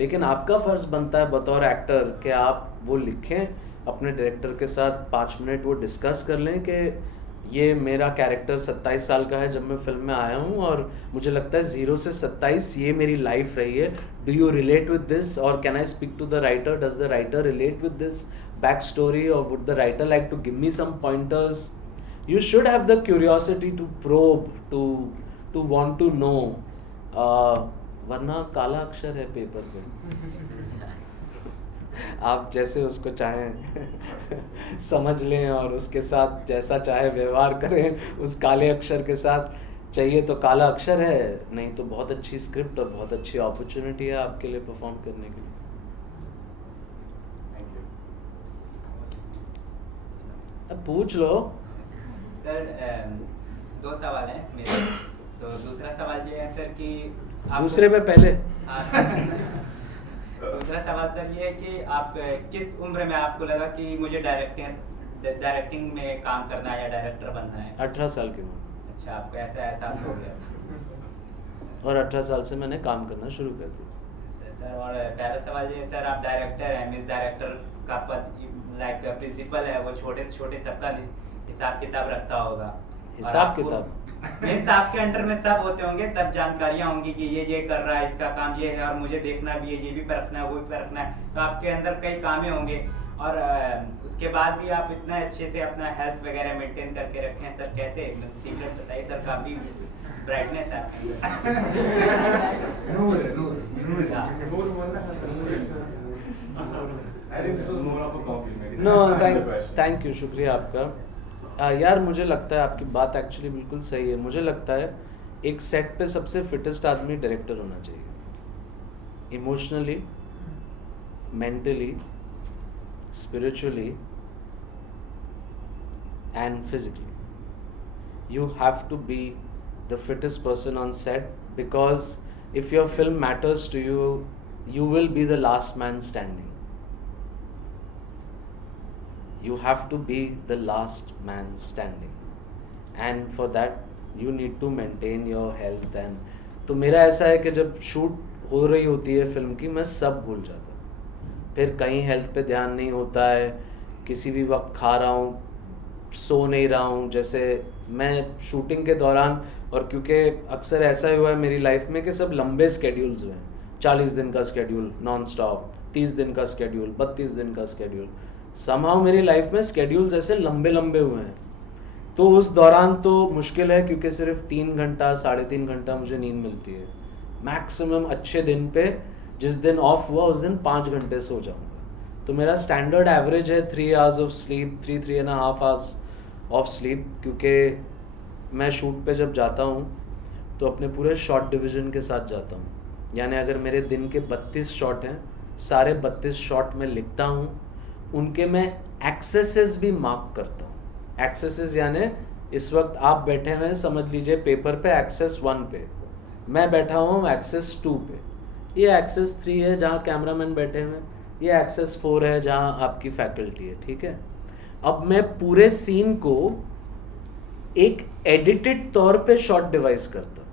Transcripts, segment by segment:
लेकिन आपका फ़र्ज़ बनता है बतौर एक्टर कि आप वो लिखें, अपने डायरेक्टर के साथ 5 मिनट वो डिस्कस कर लें कि ये मेरा कैरेक्टर 27 साल का है जब मैं फिल्म में आया हूँ, और मुझे लगता है 0 से 27 ये मेरी लाइफ रही है. Do you relate with this, और can I speak to the writer, does the writer relate with this back story, और would the writer like to give me some pointers. You should have the curiosity to probe, to want to know. वरना काला अक्षर है paper पे. आप जैसे उसको चाहें समझ लें और उसके साथ जैसा चाहे व्यवहार करें उस काले अक्षर के साथ. चाहिए तो काला अक्षर है, नहीं तो बहुत अच्छी स्क्रिप्ट और बहुत अच्छी अपॉर्चुनिटी है आपके लिए परफॉर्म करने के लिए. अब पूछ लो सर. 2 सवाल हैं मेरे. तो दूसरा सवाल ये है सर कि दूसरे पे पहले दूसरा सवाल सर ये है कि आप किस उम्र में आपको लगा कि मुझे डायरेक्टिंग में काम करना है या डायरेक्टर बनना है? 18 साल की उम्र. अच्छा, आपको ऐसा एहसास हो गया? और 18 साल से मैंने काम करना शुरू कर दिया. सर, और पहला सवाल ये सर, आप डायरेक्टर हैं, मिस डायरेक्टर का पद लाइक प्रिंसिपल है, वो छोटे से छोटे सबका हिसाब किताब रखता होगा. हिसाब किताब मीन्स आपके अंडर में सब होते होंगे, सब जानकारियां होंगी कि ये कर रहा है, इसका काम ये है और मुझे देखना भी है, ये भी परखना है, वो भी परखना है. तो आपके अंदर कई कामें होंगे और उसके बाद भी आप इतना अच्छे से अपना हेल्थ वगैरह मेंटेन करके रखे हैं सर. कैसे? सीक्रेट बताइए सर. काफी ब्राइटनेस है नो. थैंक यू, शुक्रिया आपका. यार मुझे लगता है आपकी बात एक्चुअली बिल्कुल सही है. मुझे लगता है एक सेट पे सबसे फिटेस्ट आदमी डायरेक्टर होना चाहिए. Emotionally, mentally, spiritually and physically. You have to be the fittest person on set, because if your film matters to you, you will be the last man standing. You have to be the last man standing, and for that you need to maintain your health. And तो मेरा ऐसा है कि जब shoot हो रही होती है फिल्म की, मैं सब भूल जाता हूँ. फिर कहीं हेल्थ पे ध्यान नहीं होता है, किसी भी वक्त खा रहा हूँ, सो नहीं रहा हूँ. जैसे मैं शूटिंग के दौरान, और क्योंकि अक्सर ऐसा हुआ है मेरी लाइफ में कि सब लंबे स्केड्यूल्स हुए हैं. 40 दिन का स्केड्यूल नॉन स्टॉप, 30 दिन का स्केड्यूल, 32 दिन का स्केड्यूल. समहाउ मेरी लाइफ में स्केड्यूल्स ऐसे लंबे लंबे हुए हैं. तो उस दौरान तो मुश्किल है, क्योंकि सिर्फ 3 घंटा 3.5 घंटा मुझे नींद मिलती है मैक्सिमम. अच्छे दिन पे, जिस दिन ऑफ हुआ उस दिन 5 घंटे सो जाऊँगा. तो मेरा स्टैंडर्ड एवरेज है 3 hours of sleep, 3.5 hours of sleep. क्योंकि मैं शूट पे जब जाता हूँ तो अपने पूरे शॉट डिवीज़न के साथ जाता हूँ. यानी अगर मेरे दिन के 32 शॉट हैं, सारे 32 शॉट में लिखता हूँ. उनके मैं एक्सेसेस भी मार्क करता हूँ. एक्सेसेस यानी इस वक्त आप बैठे हुए हैं, समझ लीजिए पेपर पे एक्सेस 1 पे, मैं बैठा हूँ एक्सेस 2 पे. ये एक्सेस 3 है जहाँ कैमरामैन बैठे हुए हैं, ये एक्सेस 4 है जहाँ आपकी फैकल्टी है. ठीक है. अब मैं पूरे सीन को एक एडिटेड तौर पे शॉट डिवाइस करता हूँ.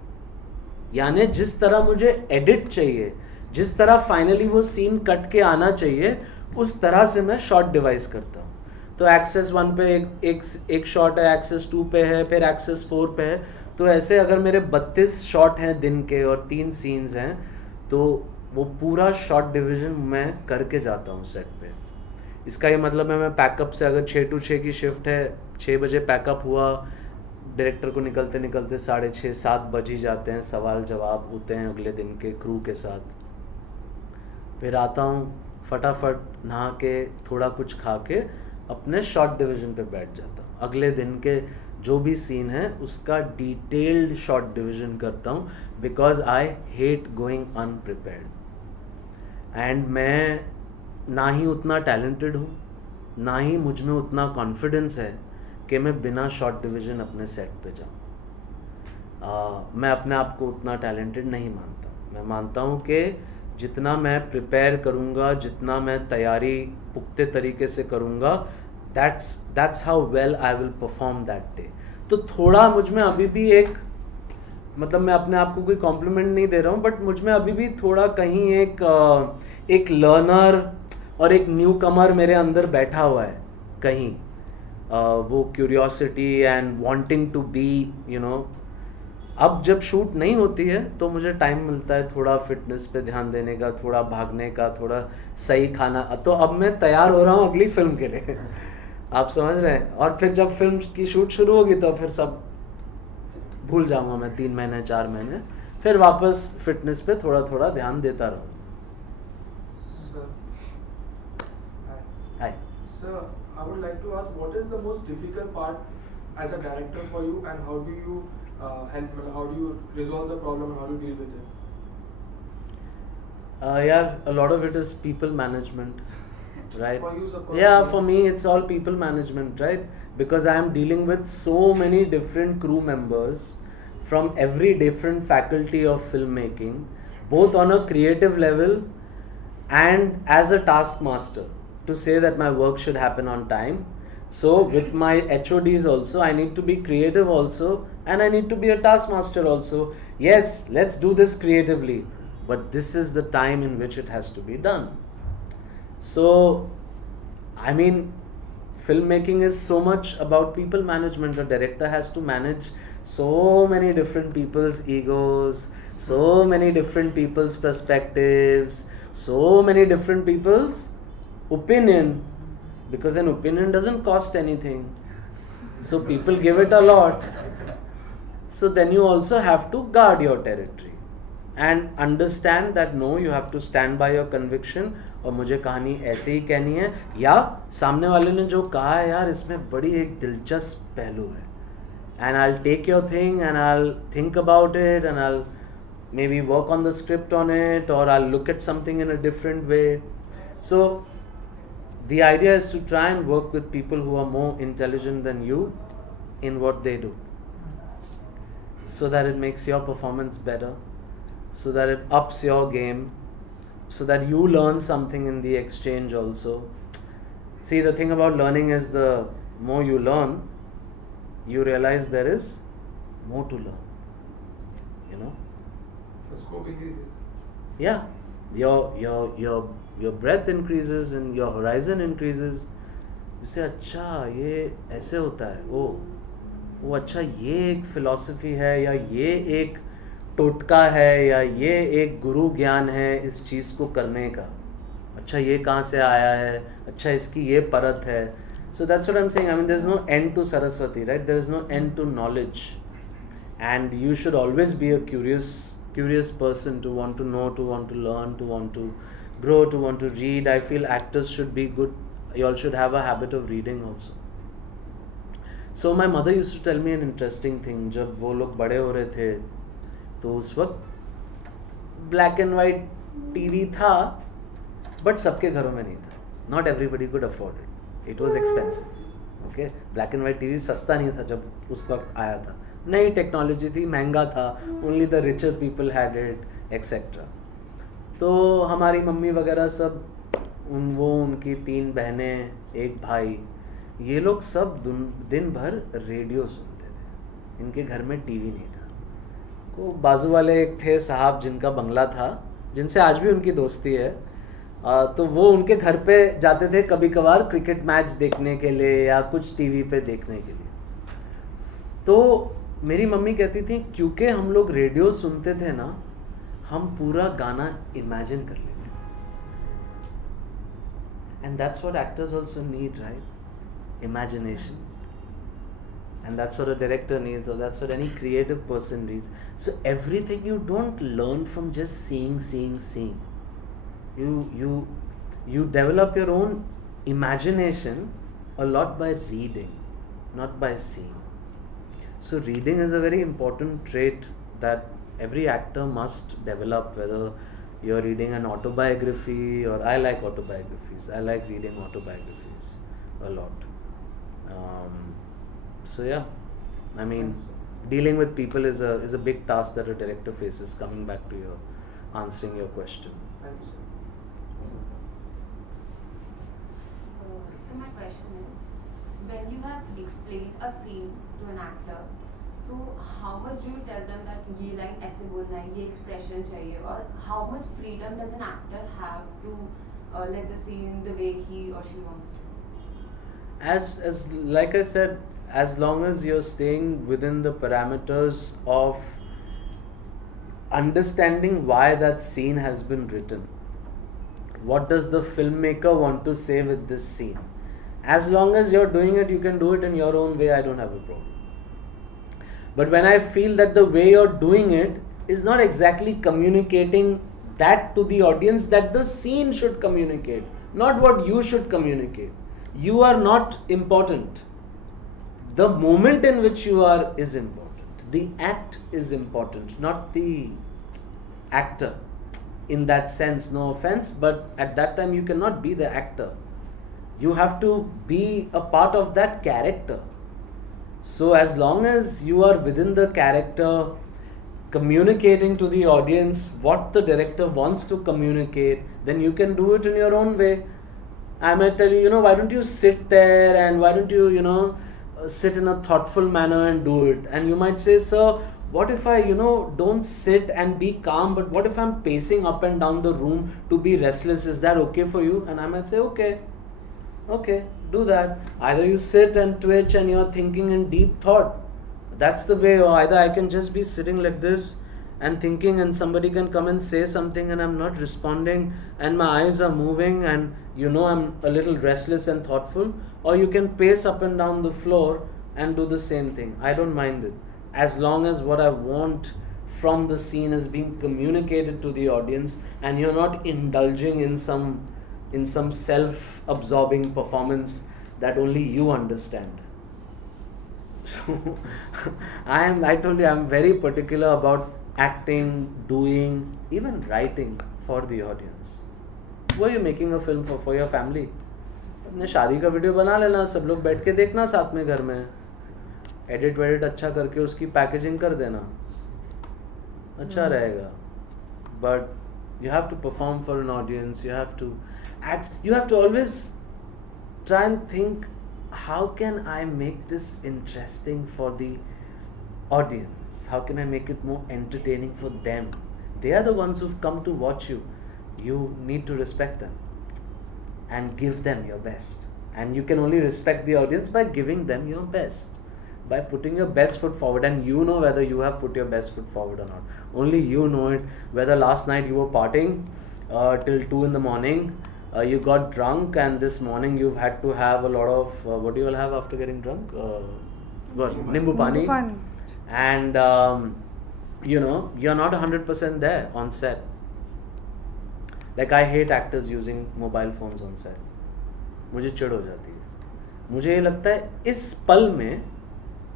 यानी जिस तरह मुझे एडिट चाहिए, जिस तरह फाइनली वो सीन कट के आना चाहिए, उस तरह से मैं शॉट डिवाइस करता हूँ. तो एक्सेस 1 पे एक शॉट है, एक्सेस 2 पे है, फिर एक्सेस 4 पे है. तो ऐसे अगर मेरे 32 शॉट हैं दिन के और 3 सीन्स हैं, तो वो पूरा शॉट डिवीज़न मैं करके जाता हूँ सेट पे. इसका ये मतलब है मैं पैकअप से, अगर 6 to 6 की शिफ्ट है, 6 बजे पैकअप हुआ, डायरेक्टर को निकलते निकलते 6:30 7 बज ही जाते हैं. सवाल जवाब होते हैं अगले दिन के क्रू के साथ. फिर आता हूँ, फटाफट नहा के थोड़ा कुछ खा के अपने शॉट डिवीज़न पे बैठ जाता हूँ. अगले दिन के जो भी सीन है उसका डिटेल्ड शॉट डिवीज़न करता हूँ, because I hate going अनप्रिपेयर्ड. And मैं ना ही उतना टैलेंटेड हूँ, ना ही मुझ में उतना कॉन्फिडेंस है कि मैं बिना शॉट डिवीज़न अपने सेट पे जाऊँ. मैं अपने आप को उतना टैलेंटेड नहीं मानता. मैं मानता हूँ कि जितना मैं प्रिपेयर करूँगा, जितना मैं तैयारी पुख्ते तरीके से करूँगा, that's how well I will perform that day. तो थोड़ा मुझ में अभी भी एक मतलब मैं अपने आप को कोई कॉम्प्लीमेंट नहीं दे रहा हूँ, बट मुझ में अभी भी थोड़ा कहीं एक लर्नर और एक न्यू कमर मेरे अंदर बैठा हुआ है कहीं. वो curiosity and wanting to be, you know. अब जब शूट नहीं होती है तो मुझे टाइम मिलता है थोड़ा फिटनेस पे ध्यान देने का, थोड़ा भागने का, थोड़ा सही खाना. तो अब मैं तैयार हो रहा हूँ अगली फिल्म के लिए. आप समझ रहे हैं. और फिर जब फिल्म की शूट शुरू होगी तो फिर सब भूल जाऊंगा मैं 3 महीने 4 महीने, फिर वापस फिटनेस पे थोड़ा थोड़ा ध्यान देता रहूँ. Hi. Sir, I would like to ask, what is the most difficult part as a director for you, and how do you help? How do you resolve the problem, and how do you deal with it? Yeah, a lot of it is people management, right? For you, sir, Yeah, for me it's all people management, right? Because I am dealing with so many different crew members from every different faculty of filmmaking, both on a creative level and as a taskmaster, to say that my work should happen on time. So with my HODs also, I need to be creative also, and I need to be a taskmaster also. Yes, let's do this creatively, but this is the time in which it has to be done. So, I mean, filmmaking is so much about people management. A director has to manage so many different people's egos, so many different people's perspectives, so many different people's opinion, because an opinion doesn't cost anything, so people give it a lot. So then you also have to guard your territory and understand that no, you have to stand by your conviction, और मुझे कहानी ऐसे ही कहनी है, या सामने वाले ने जो कहा है यार इसमें बड़ी एक दिलचस्प पहलू है, and I'll take your thing and I'll think about it and I'll maybe work on the script on it, or I'll look at something in a different way. So the idea is to try and work with people who are more intelligent than you in what they do, so that it makes your performance better, so that it ups your game, so that you learn something in the exchange also. See, the thing about learning is the more you learn, you realize there is more to learn, you know. The scope increases. Yeah, your breadth increases and your horizon increases. You say, अच्छा ये ऐसे होता है, वो अच्छा ये एक philosophy है, या ये एक टोटका है, या ये एक गुरु ज्ञान है इस चीज़ को करने का. अच्छा ये कहाँ से आया है, अच्छा इसकी ये परत है. So that's what I'm saying. I mean, there's no end to Saraswati, right? There is no end to knowledge, and you should always be a curious person, to want to know, to want to learn, to want to grow, to want to read. I feel actors should be good. You all should have a habit of reading also. So my mother used to tell me an interesting thing. जब वो लोग बड़े हो रहे थे तो उस वक्त ब्लैक एंड वाइट टीवी था, बट सबके घरों में नहीं था. Not everybody could afford it. It was expensive. Okay, black and white TV सस्ता नहीं था जब उस वक्त आया था. नई टेक्नोलॉजी थी, महंगा था, only the richer people had it etcetera. तो हमारी मम्मी वगैरह सब, उनकी 3 बहनें, एक भाई, ये लोग सब दिन भर रेडियो सुनते थे. इनके घर में टीवी नहीं था. तो बाजू वाले एक थे साहब जिनका बंगला था, जिनसे आज भी उनकी दोस्ती है. तो वो उनके घर पे जाते थे कभी कभार क्रिकेट मैच देखने के लिए या कुछ टीवी पे देखने के लिए. तो मेरी मम्मी कहती थी क्योंकि हम लोग रेडियो सुनते थे ना, हम पूरा गाना इमेजिन कर लेते. And that's what actors also need, right? Imagination. And that's what a director needs, or that's what any creative person needs. So everything you don't learn from just seeing. You develop your own imagination a lot by reading, not by seeing. So reading is a very important trait that every actor must develop, whether you're reading an autobiography, or I like autobiographies. I like reading autobiographies a lot. So yeah, I mean, dealing with people is a big task that a director faces. Coming back to your answering your question. Thank you, sir. So my question is, when you have explained a scene to an actor So how much do you tell them that ये line ऐसे बोलना है, ये expression चाहिए, or how much freedom does an actor have to let the scene the way he or she wants to? As like I said, as long as you're staying within the parameters of understanding why that scene has been written, what does the filmmaker want to say with this scene, as long as you're doing it, you can do it in your own way. I don't have a problem. But when I feel that the way you're doing it is not exactly communicating that to the audience that the scene should communicate, not what you should communicate. You are not important. The moment in which you are is important. The act is important, not the actor. In that sense, no offense, but at that time you cannot be the actor. You have to be a part of that character. So as long as you are within the character, communicating to the audience what the director wants to communicate, then you can do it in your own way. I might tell you, why don't you sit there and why don't you, sit in a thoughtful manner and do it. And you might say, sir, what if I, don't sit and be calm, but what if I'm pacing up and down the room to be restless? Is that okay for you? And I might say, okay, do that. Either you sit and twitch and you're thinking in deep thought. That's the way. Or either I can just be sitting like this and thinking, and somebody can come and say something and I'm not responding and my eyes are moving and I'm a little restless and thoughtful. Or you can pace up and down the floor and do the same thing. I don't mind it, as long as what I want from the scene is being communicated to the audience and you're not indulging in some self-absorbing performance that only you understand. So I told you, I'm very particular about acting, doing, even writing for the audience. Were you making a film for your family? अपने शादी का video बना लेना, सब लोग बैठ के देखना साथ में घर में, एडिट वेडिट अच्छा करके उसकी पैकेजिंग कर देना, अच्छा रहेगा. But you have to perform for an audience, you have to act, you have to always try and think, how can I make this interesting for the audience? How can I make it more entertaining for them? They are the ones who've come to watch you. You need to respect them and give them your best. And you can only respect the audience by giving them your best, by putting your best foot forward. And you know whether you have put your best foot forward or not. Only you know it. Whether last night you were partying till 2 in the morning, you got drunk, and this morning you've had to have a lot of what do you all have after getting drunk? Nimbu pani. And you're not 100% there on set. Like I hate actors using mobile phones on set. मुझे चिढ़ हो जाती है. मुझे ये लगता है इस पल में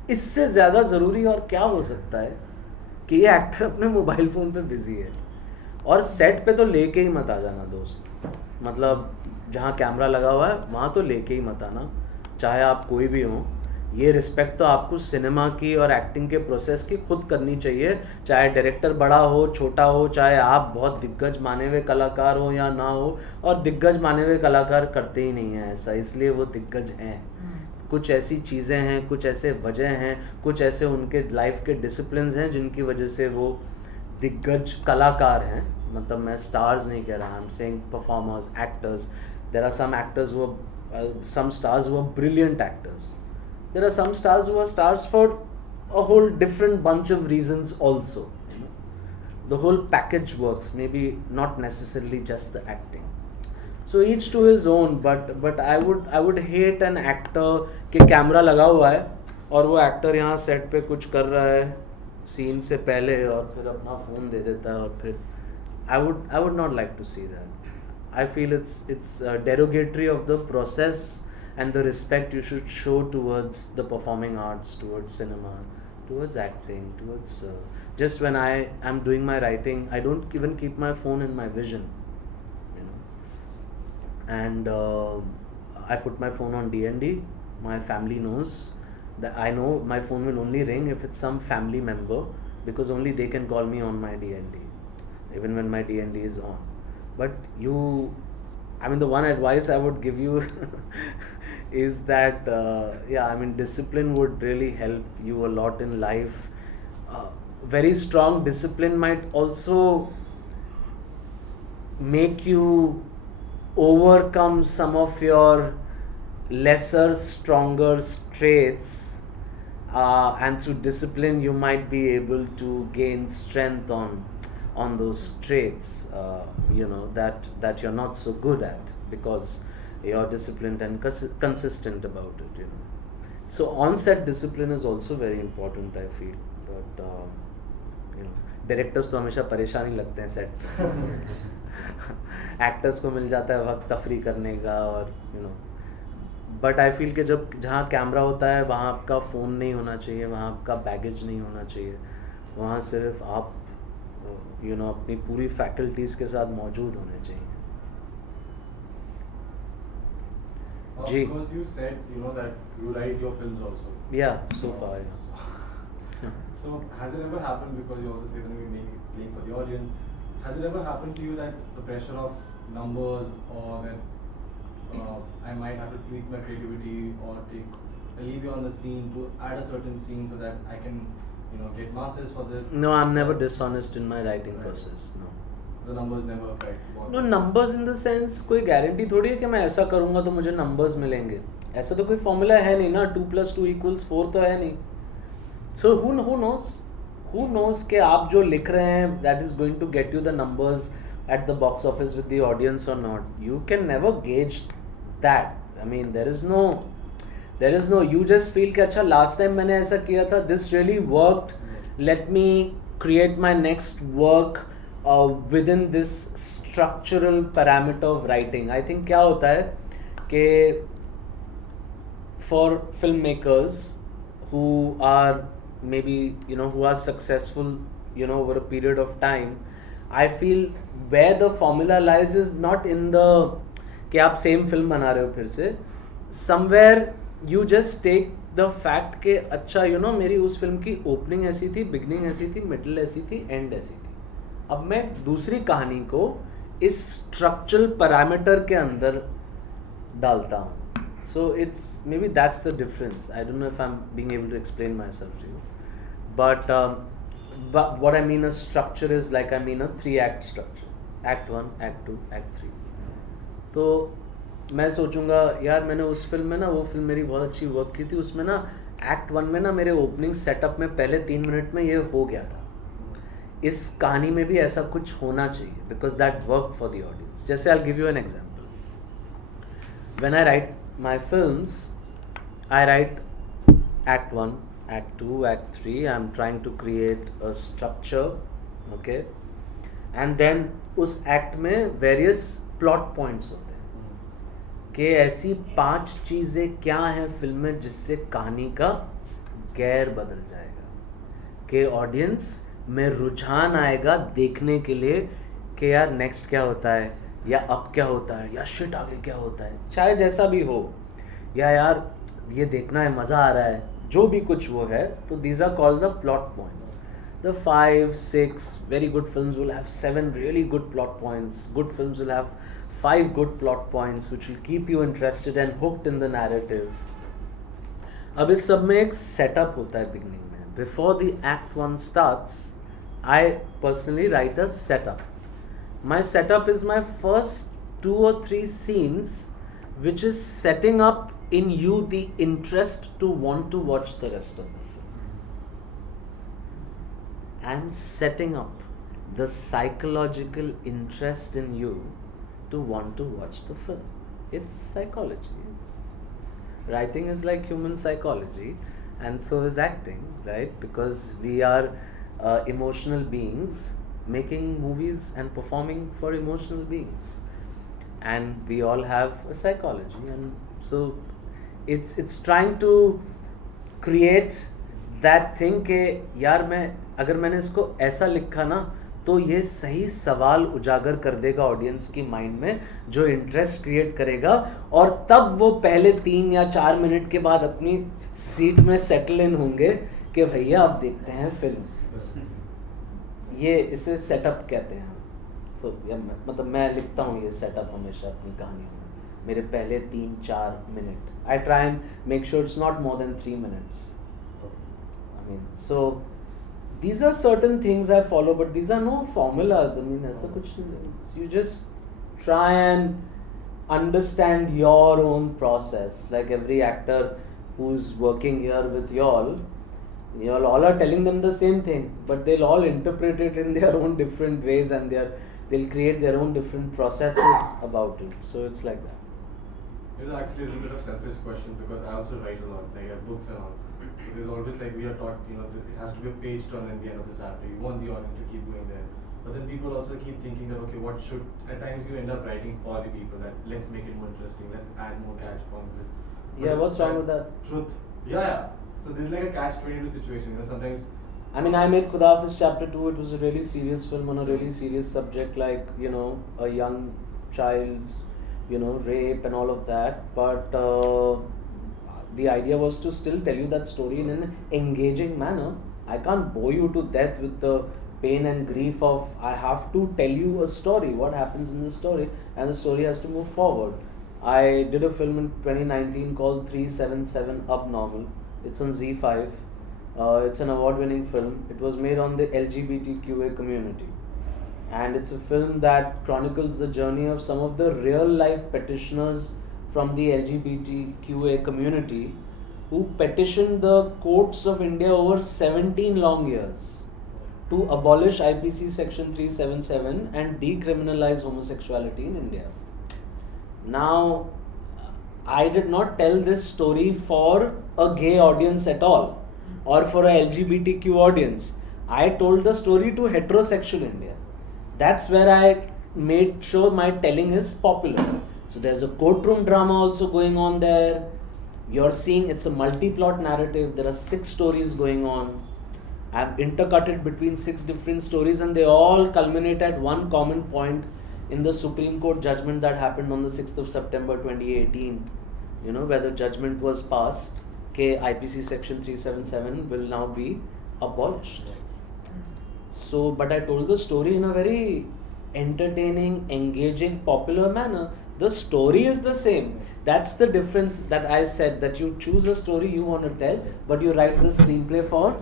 इससे ज़्यादा ज़रूरी और क्या हो सकता है कि ये एक्टर अपने मोबाइल फ़ोन पे बिजी है. और सेट पे तो लेके ही मत आ जाना दोस्त. मतलब जहाँ कैमरा लगा हुआ है वहाँ तो लेके ही मत आना, चाहे आप कोई भी हो. ये रिस्पेक्ट तो आपको सिनेमा की और एक्टिंग के प्रोसेस की खुद करनी चाहिए, चाहे डायरेक्टर बड़ा हो छोटा हो, चाहे आप बहुत दिग्गज माने हुए कलाकार हो या ना हो. और दिग्गज माने हुए कलाकार करते ही नहीं हैं ऐसा, इसलिए वो दिग्गज हैं. कुछ ऐसी चीज़ें हैं, कुछ ऐसे वजह हैं, कुछ ऐसे उनके लाइफ के डिसिप्लिन्स हैं जिनकी वजह से वो दिग्गज कलाकार हैं. मतलब मैं स्टार्स नहीं कह रहा, I am saying performers, actors. There are some actors who are some stars who are brilliant actors. There are some stars who are stars for a whole different bunch of reasons also. The whole package works, maybe not necessarily just the acting. So each to his own, but I would hate an actor कि camera लगा हुआ है और वो actor यहाँ set पे कुछ कर रहा है सीन से पहले और फिर अपना फ़ोन दे देता है और फिर I would not like to see that. I feel it's derogatory of the process and the respect you should show towards the performing arts, towards cinema, towards acting, towards just when I am doing my writing, I don't even keep my phone in my vision, and I put my phone on DND. My family knows that I know my phone will only ring if it's some family member, because only they can call me on my DND, even when my DND is on. But the one advice I would give you is that yeah, I mean, discipline would really help you a lot in life. Very strong discipline might also make you overcome some of your lesser, stronger traits, and through discipline you might be able to gain strength on those traits, that you're not so good at, because you're disciplined and consistent about it. So on-set discipline is also very important, I feel. But directors तो हमेशा परेशान ही लगते हैं set पे. Actors को मिल जाता है वक्त तफरी करने का, और बट आई फील कि जब जहाँ कैमरा होता है वहाँ आपका फ़ोन नहीं होना चाहिए, वहाँ आपका बैगेज नहीं होना चाहिए, वहाँ सिर्फ आप अपनी पूरी फैकल्टीज़ के साथ मौजूद होने चाहिए. जी. Because you said that you write your films also. Yeah, so far. Yeah. So has it ever happened, because you also say when you're playing for the audience, has it ever happened to you that the pressure of numbers, or that I might have to tweak my creativity or leave you on the scene to add a certain scene so that I can get masses for this? No, I'm never dishonest in my writing process. No. The numbers never affect? No, numbers in the sense, कोई guarantee थोड़ी है कि मैं ऐसा करूँगा तो मुझे numbers मिलेंगे. ऐसा तो कोई फॉर्मूला है नहीं ना. 2 + 2 = 4 तो है नहीं. So who knows कि आप जो लिख रहे हैं that is going to get you the numbers at the box office with the audience or not. You can never gauge that. I mean, there is no you just feel कि अच्छा last time मैंने ऐसा किया था, this really worked, let me create my next work within this structural parameter of writing. I think क्या होता है कि for filmmakers who are maybe who are successful over a period of time, I feel where the formula lies is not in the कि आप same film बना रहे हो फिर से. somewhere you just take the fact कि अच्छा मेरी उस फिल्म की ओपनिंग ऐसी थी, बिगनिंग ऐसी थी, मिडल ऐसी थी, एंड ऐसी थी. अब मैं दूसरी कहानी को इस स्ट्रक्चरल पैरामीटर के अंदर डालता हूँ. So it's maybe that's the difference. I don't know if I'm being able to explain myself to you, but what I mean a structure is like I mean a 3-act structure. Act 1, Act 2, Act 3. तो मैं सोचूंगा यार मैंने उस film में ना, वो film मेरी बहुत अच्छी वर्क की थी, उसमें ना Act 1 में ना मेरे ओपनिंग सेटअप में पहले 3 मिनट में ये हो गया था. इस कहानी में भी ऐसा कुछ होना चाहिए, because that worked for the audience. जैसे I'll give you an example. When I write my films, I write Act 1, Act 2, Act 3. I'm trying to create a structure, okay? And then उस act में various plot points होते हैं कि ऐसी 5 चीज़ें क्या हैं फिल्म में जिससे कहानी का गैर बदल जाएगा, कि ऑडियंस में रुझान आएगा देखने के लिए कि यार नेक्स्ट क्या होता है, या अब क्या होता है, या शिट आगे क्या होता है, चाहे जैसा भी हो, या यार ये देखना है, मज़ा आ रहा है, जो भी कुछ वो है. तो these are called the plot points. The 5, 6 very good films will have 7 really good plot points. Good films will have 5 good plot points which will keep you interested and hooked in the narrative. अब इस सब में एक setup होता है beginning में. Before the Act 1 starts, I personally write a setup. My setup is my first 2 or 3 scenes which is setting up in you the interest to want to watch the rest of the film. I'm setting up the psychological interest in you to want to watch the film. It's psychology. Writing is like human psychology, and so is acting, right? Because we are emotional beings making movies and performing for emotional beings, and we all have a psychology, and so it's trying to create that thing कि यार मैं अगर मैंने इसको ऐसा लिखा ना तो ये सही सवाल उजागर कर देगा ऑडियंस की माइंड में, जो इंटरेस्ट क्रिएट करेगा, और तब वो पहले 3 या 4 मिनट के बाद अपनी सीट में सेटल इन होंगे कि भैया अब देखते हैं फिल्म. ये इसे सेटअप कहते हैं. मतलब मैं लिखता हूँ ये सेटअप हमेशा अपनी कहानियों में. मेरे पहले 3-4 minute. I try and make sure it's not more than 3 minutes. I mean, so these are certain things I follow, but these are no formulas. I mean, ऐसा कुछ नहीं. You just try and understand your own process. Like every actor who's working here with y'all all are telling them the same thing, but they'll all interpret it in their own different ways, and they'll create their own different processes about it. So it's like that. It's actually a little bit of selfish question because I also write a lot, like I have books and all. So there's always like we are taught, it has to be a page turn at the end of the chapter. You want the audience to keep going there. But then people also keep thinking that, okay, at times you end up writing for the people that let's make it more interesting, let's add more catch points. Yeah, what's wrong with that? Truth. Yeah. So there's like a catch-22 situation. Sometimes. I mean, I made Khuda Haafiz Chapter 2. It was a really serious film on a really serious subject, like, a young child's, rape and all of that. But the idea was to still tell you that story in an engaging manner. I can't bore you to death with the pain and grief of, I have to tell you a story, what happens in the story, and the story has to move forward. I did a film in 2019 called 377 Abnormal. It's on Z5. It's an award-winning film. It was made on the LGBTQA community. And it's a film that chronicles the journey of some of the real-life petitioners from the LGBTQA community who petitioned the courts of India over 17 long years to abolish IPC Section 377 and decriminalize homosexuality in India. Now, I did not tell this story for a gay audience at all or for a LGBTQ audience. I told the story to heterosexual India. That's where I made sure my telling is popular. So there's a courtroom drama also going on there. You're seeing it's a multi-plot narrative. There are 6 stories going on. I've intercut it between 6 different stories, and they all culminate at one common point in the Supreme Court judgment that happened on the 6th of September 2018, where the judgment was passed, IPC Section 377 will now be abolished. So, but I told the story in a very entertaining, engaging, popular manner. The story is the same. That's the difference that I said, that you choose a story you want to tell, but you write the screenplay for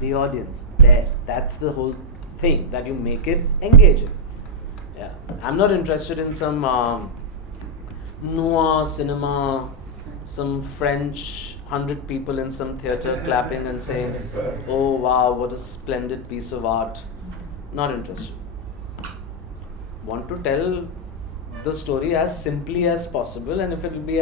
the audience. That's the whole thing, that you make it engaging. Yeah, I'm not interested in some noir cinema, some French 100 people in some theatre clapping and saying, "Oh wow, what a splendid piece of art." Not interested. Want to tell the story as simply as possible, and if it will be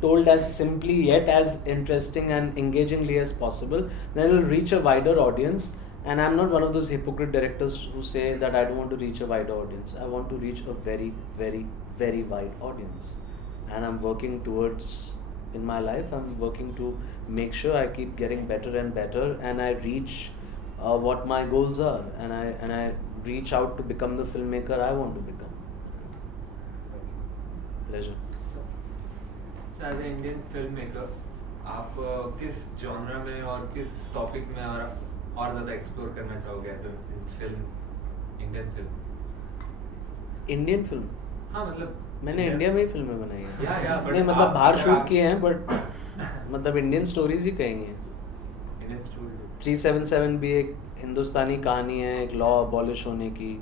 told as simply yet as interesting and engagingly as possible, then it will reach a wider audience. And I'm not one of those hypocrite directors who say that I don't want to reach a wider audience. I want to reach a very, very, very wide audience. And I'm working towards, in my life, I'm working to make sure I keep getting better and better, and I reach what my goals are, and I reach out to become the filmmaker I want to become. Pleasure. So as an Indian filmmaker, आप किस genre में और किस topic में और ज़्यादा explore करना चाहोगे as a film, Indian film? Indian film? हाँ मतलब मैंने इंडिया में ही फिल्में बनाई हैं. नहीं but मतलब बाहर आप- शूट किए हैं, बट मतलब इंडियन स्टोरीज ही कहेंगे. Indian stories. 377 भी एक हिंदुस्तानी कहानी है, एक लॉ अबॉलिश होने की.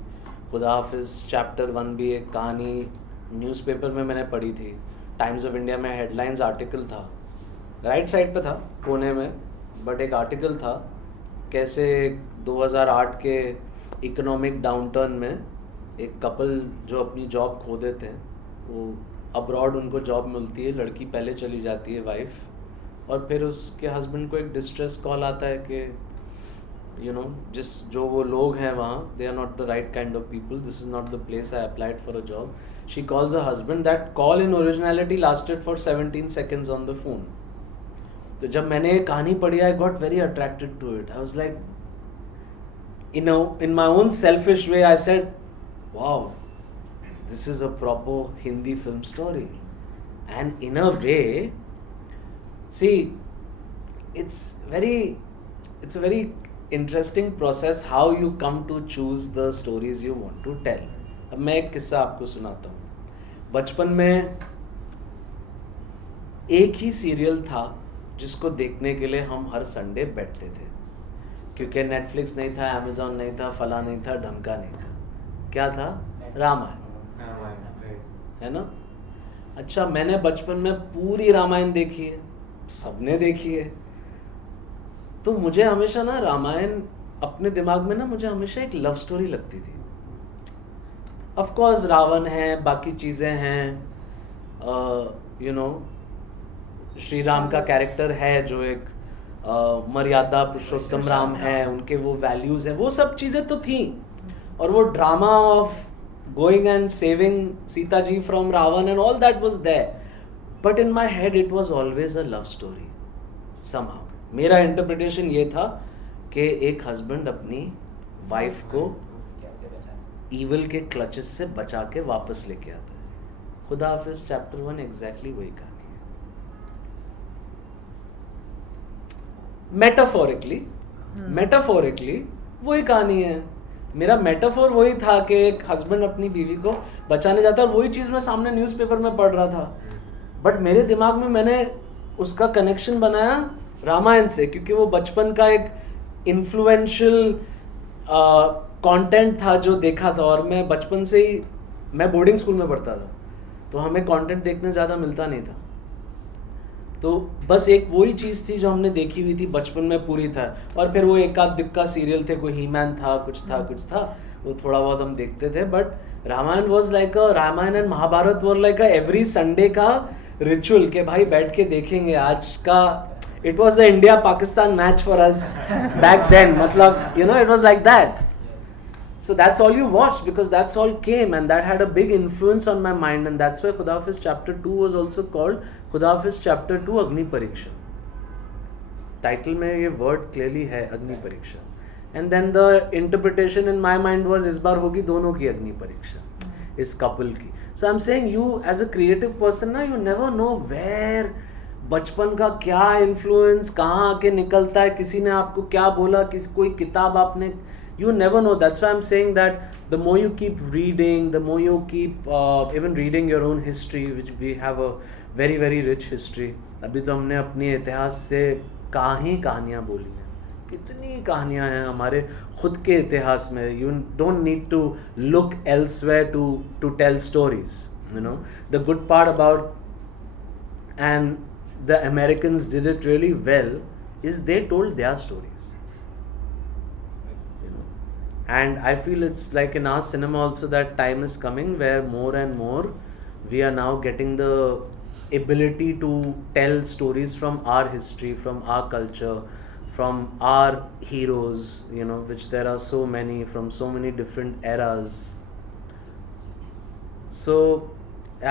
खुदा हाफिज चैप्टर 1 भी एक कहानी न्यूज़पेपर में मैंने पढ़ी थी. टाइम्स ऑफ इंडिया में हेडलाइंस आर्टिकल था, राइट साइड पे था कोने में, बट एक आर्टिकल था कैसे 2008 के इकोनॉमिक डाउनटर्न में एक कपल जो अपनी जॉब खो देते हैं, वो अब्रॉड उनको जॉब मिलती है, लड़की पहले चली जाती है वाइफ, और फिर उसके हस्बैंड को एक डिस्ट्रेस कॉल आता है कि जो वो लोग हैं वहाँ, they are not the right kind of people, this is not the place I applied for a job. She calls a husband. That call in originality lasted for 17 seconds on the phone. तो जब मैंने ये कहानी पढ़ी, I got very attracted to it. I was like, in my own selfish way, I said, wow, this is a proper Hindi film story. And in a way, see, it's a very interesting process how you come to choose the stories you want to tell. अब मैं एक किस्सा आपको सुनाता हूँ. बचपन में एक ही सीरियल था जिसको देखने के लिए हम हर संडे बैठते थे, क्योंकि नेटफ्लिक्स नहीं था, अमेजोन नहीं था, फला नहीं था, ढमका नहीं था. क्या था? रामायण, है ना. अच्छा, मैंने बचपन में पूरी रामायण देखी है, सबने देखी है. तो मुझे हमेशा ना रामायण अपने दिमाग में ना मुझे हमेशा एक लव स्टोरी लगती थी. ऑफ कोर्स रावण है, बाकी चीज़ें हैं, यू नो श्री राम का कैरेक्टर है जो एक मर्यादा पुरुषोत्तम राम है, उनके वो वैल्यूज़ हैं, वो सब चीज़ें तो थी. और वो drama of going and saving Sita ji from Ravana and all that was there, but in my head it was always a love story somehow. मेरा इंटरप्रिटेशन ये था कि एक हस्बैंड अपनी वाइफ को कैसे बचाना. ईविल के क्लचेस से बचा के वापस लेके आता है. खुदा हाफिज चैप्टर 1 एग्जैक्टली वही कहानी है. मेटाफोरिकली वही कहानी है. मेरा मेटाफोर वही था कि एक हस्बैंड अपनी बीवी को बचाने जाता है, और वही चीज़ मैं सामने न्यूज़पेपर में पढ़ रहा था. बट मेरे दिमाग में मैंने उसका कनेक्शन बनाया रामायण से, क्योंकि वो बचपन का एक इन्फ्लुएंशियल कंटेंट था जो देखा था. और मैं बचपन से ही, मैं बोर्डिंग स्कूल में पढ़ता था, तो हमें कंटेंट देखने ज़्यादा मिलता नहीं था. तो बस एक वही चीज़ थी जो हमने देखी हुई थी बचपन में पूरी था. और फिर वो एक आध दिक्का सीरियल थे, कोई ही मैन था, कुछ था, वो थोड़ा बहुत हम देखते थे. But Ramayan was like a, Ramayan and Mahabharat were like a every Sunday का रिचुअल के भाई बैठ के देखेंगे आज का. It was the India Pakistan match for us back then, मतलब you know it was like that. So that's all you watched because that's all came, and that had a big influence on my mind, and that's why Khuda Haafiz chapter 2 was also called Khuda Haafiz chapter 2 Agni Pariksha. Title में ये word clearly है अग्नि परीक्षा. And then the interpretation in my mind was इस बार होगी दोनों की अग्नि परीक्षा, इस couple की. So I'm saying you as a creative person ना, you never know where बचपन का क्या influence कहाँ आके निकलता है, किसी ने आपको क्या बोला, कोई किताब आपने, you never know. That's why I'm saying that the more you keep reading, the more you keep even reading your own history, which we have a very very rich history. अभी तो हमने अपने इतिहास से कहानियाँ बोली हैं, कितनी कहानियाँ हैं हमारे खुद के इतिहास में. You don't need to look elsewhere to tell stories. You know, the good part about, and the Americans did it really well, is they told their stories. And I feel it's like in our cinema also that time is coming where more and more we are now getting the ability to tell stories from our history, from our culture, from our heroes, you know, which there are so many from so many different eras. So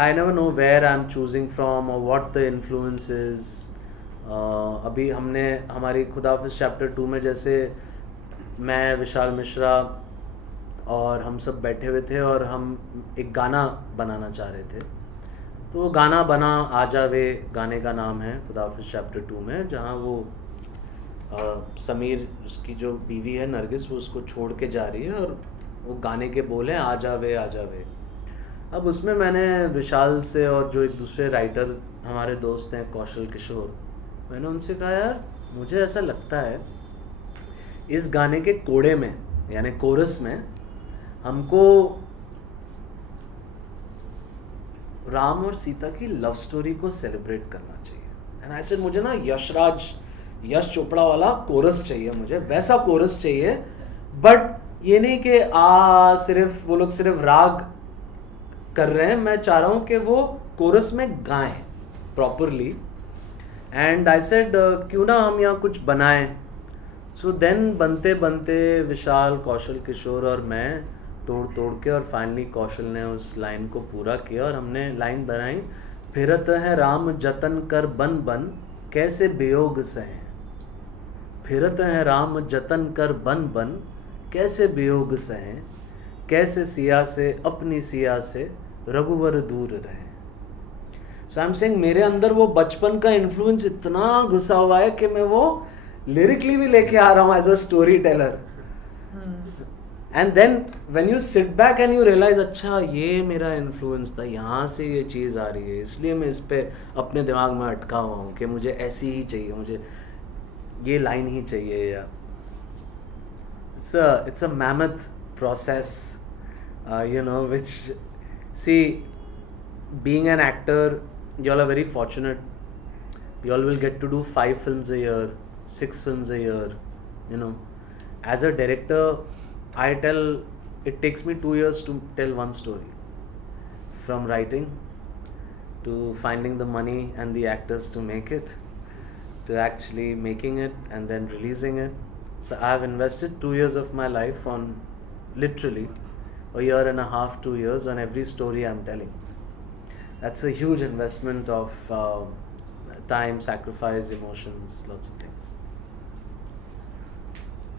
I never know where I'm choosing from or what the influence is. अभी हमने हमारी खुदा हाफिज़ chapter 2 में जैसे मैं, विशाल मिश्रा और हम सब बैठे हुए थे और हम एक गाना बनाना चाह रहे थे. तो वो गाना बना आ जावे, गाने का नाम है खुदा हाफिज़ चैप्टर 2 में, जहाँ वो समीर, उसकी जो बीवी है नरगिस, वो उसको छोड़ के जा रही है और वो गाने के बोल हैं आ जावे आ जावे. अब उसमें मैंने विशाल से और जो एक दूसरे राइटर हमारे दोस्त हैं कौशल किशोर, मैंने उनसे कहा यार मुझे ऐसा लगता है इस गाने के कोड़े में यानी कोरस में हमको राम और सीता की लव स्टोरी को सेलिब्रेट करना चाहिए. एंड आई सेड मुझे ना यश चोपड़ा वाला कोरस चाहिए, मुझे वैसा कोरस चाहिए. बट ये नहीं कि सिर्फ वो लोग सिर्फ राग कर रहे हैं, मैं चाह रहा हूँ कि वो कोरस में गाएं प्रॉपरली. एंड आई सेड क्यों ना हम यहाँ कुछ बनाएं. सो देन बनते बनते विशाल, कौशल किशोर और मैं तोड़ के, और फाइनली कौशल ने उस लाइन को पूरा किया और हमने लाइन बनाई, फिरत है राम जतन कर बन बन कैसे वियोग सहें. फिरत है राम जतन कर बन बन कैसे वियोग सहें, कैसे सिया से अपनी सिया से रघुवर दूर रहे. सो आई एम सेइंग मेरे अंदर वो बचपन का इन्फ्लुएंस इतना घुसा हुआ है कि मैं वो लिरिकली भी लेके आ रहा हूँ as a story teller. And then when you sit back and you realise अच्छा ये मेरा इन्फ्लुएंस था, यहाँ से ये चीज़ आ रही है, इसलिए मैं इस पे अपने दिमाग में अटका हुआ हूँ कि मुझे ऐसी ही चाहिए, मुझे ये लाइन ही चाहिए. या it's a mammoth process, which, see, being an actor, you all are very fortunate. You all will get to do 5 films a year, 6 films a year. As a director, I tell it takes me 2 years to tell one story, from writing to finding the money and the actors to make it, to actually making it and then releasing it. So I have invested 2 years of my life on, literally, a year and a half, 2 years on every story I'm telling. That's a huge investment of time, sacrifice, emotions, lots of things.